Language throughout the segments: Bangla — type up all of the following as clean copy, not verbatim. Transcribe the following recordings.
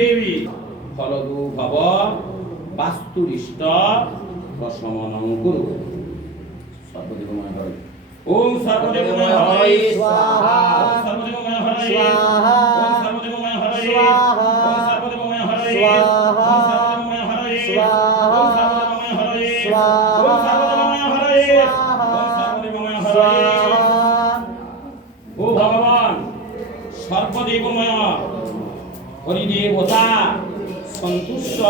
দেবী ফলদু ভব বাস্তুরিষ্ট প্রশমনং কুরু। সর্বদেবময় হরে। ওম সর্বদেবময় হরে স্বাহা। ওম সর্বদেবময় হরে স্বাহা। ওম সর্বদেবময় হরে স্বাহা। ওম সর্বদেবময় হরে স্বাহা। ওম সর্বদেবময় হরে স্বাহা। ওম সর্বদেবময় হরে স্বাহা। ওম সর্বদেবময় হরে স্বাহা। ওম সর্বদেবময় হরে স্বাহা। ও ভগবান সর্বদেবময় হরিদেবতা সন্তুষ্ট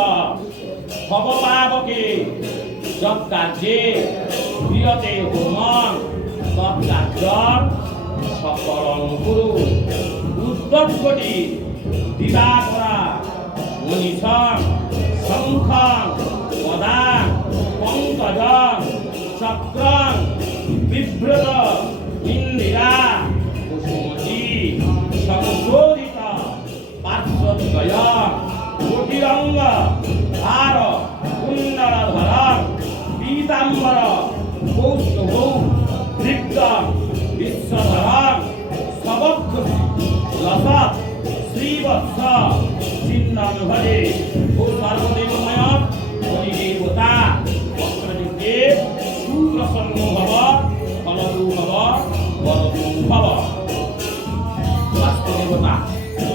ভবপাবকে যৎকার্যে ক্রিয়তে হোমং তৎকার্যং সফলং কুরু। উদ্যোগটি দিবাকরা মনীষং শঙ্খং পদাং পঙ্কজং চক্রং বিভ্রত ইন্দিরা কুসুমতি সংশোধিত পার্শ্বদ্বয় কোটিরঙ্গ ভার কুণ্ডলধর পীতাম্বর কৌস্তভৌ দীপ্তং বিশ্বধরং সবক্ষসি লসৎ শ্রীবৎস চিহ্নং ভজে। ও সর্বদেবময় হরিদেবতা বক্রযুগে সুপ্রসন্ন ভব ফলদু ভব বরদু ভব। বাস্তুদেবতা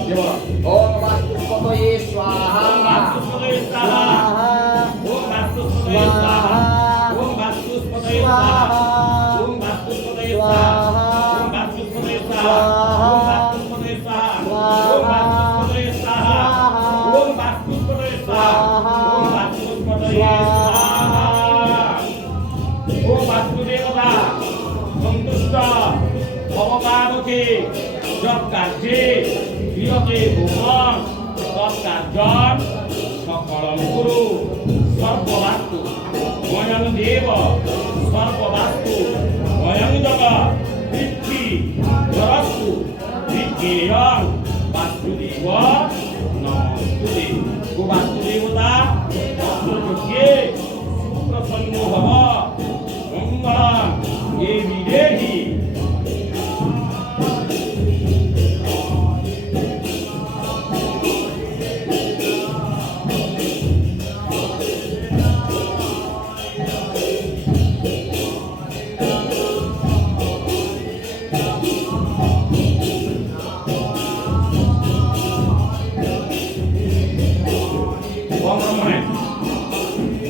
দেবতা ওম বাস্তুস্পতয়ে স্বাহা। ওম বাস্তুস্পতয়ে স্বাহা। ওম বাস্তুস্পতয়ে স্বাহা। ওম বাস্তুস্পতয়ে স্বাহা। ওম বাস্তুস্পতয়ে স্বাহা। ওম বাস্তুস্পতয়ে স্বাহা। ওম বাস্তুস্পতয়ে স্বাহা। ওম বাস্তুস্পতয়ে স্বাহা। ওম বাস্তুস্পতয়ে স্বাহা। ওম বাস্তুস্পতয়ে স্বাহা। ও বাস্তুদেবতা সন্তুষ্ট ভবপাবকে যৎকার্যে ক্রিয়তে হোমং তৎকার্যং সফলং কুরু। সর্ববাস্তু ময়ং দেব সর্ববাস্তু ময়ং জগৎ পৃথ্বী জরস্তু বিজ্ঞেয়ং বাস্তুদেব নমস্তুতে। ও বাস্তুদেবতা অগ্রযজ্ঞে সুপ্রসন্ন ভব মঙ্গলং দেবী দেহি।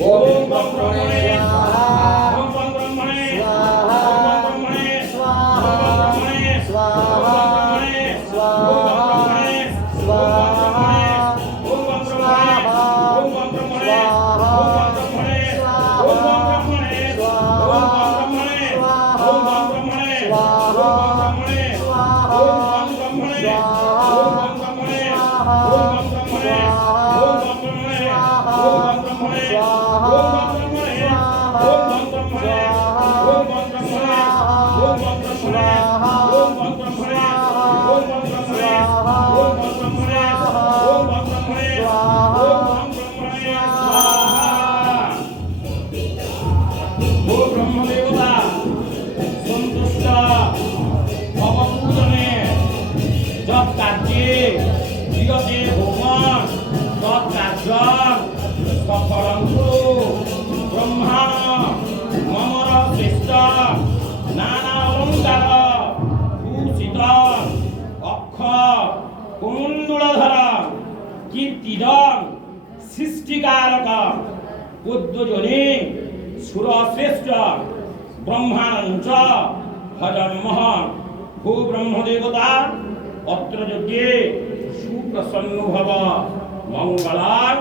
ওম ব্রহ্মণে স্বাহা। ওম ব্রহ্মণে স্বাহা। স্বাহা। স্বাহা। ও ব্রহ্মদেবতা সন্তুষ্ট ভবপূজনে যৎকার্যে ক্রিয়তে হোমং তৎকার্যং সফলং কুরু। ব্রহ্মাণ মমর শ্রেষ্ঠ নানা অলঙ্কার ভূষিত অক্ষ কুণ্ডলধর কীর্তিদং সৃষ্টিকারক উদ্যোজনী সুরশ্রেষ্ঠ ব্রহ্মানঞ্চ ভজন্মহং। ভূ ব্রহ্মদেবতা অত্রযজ্ঞে সুপ্রসন্ন ভব মঙ্গলাং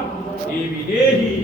দেবী দেহি।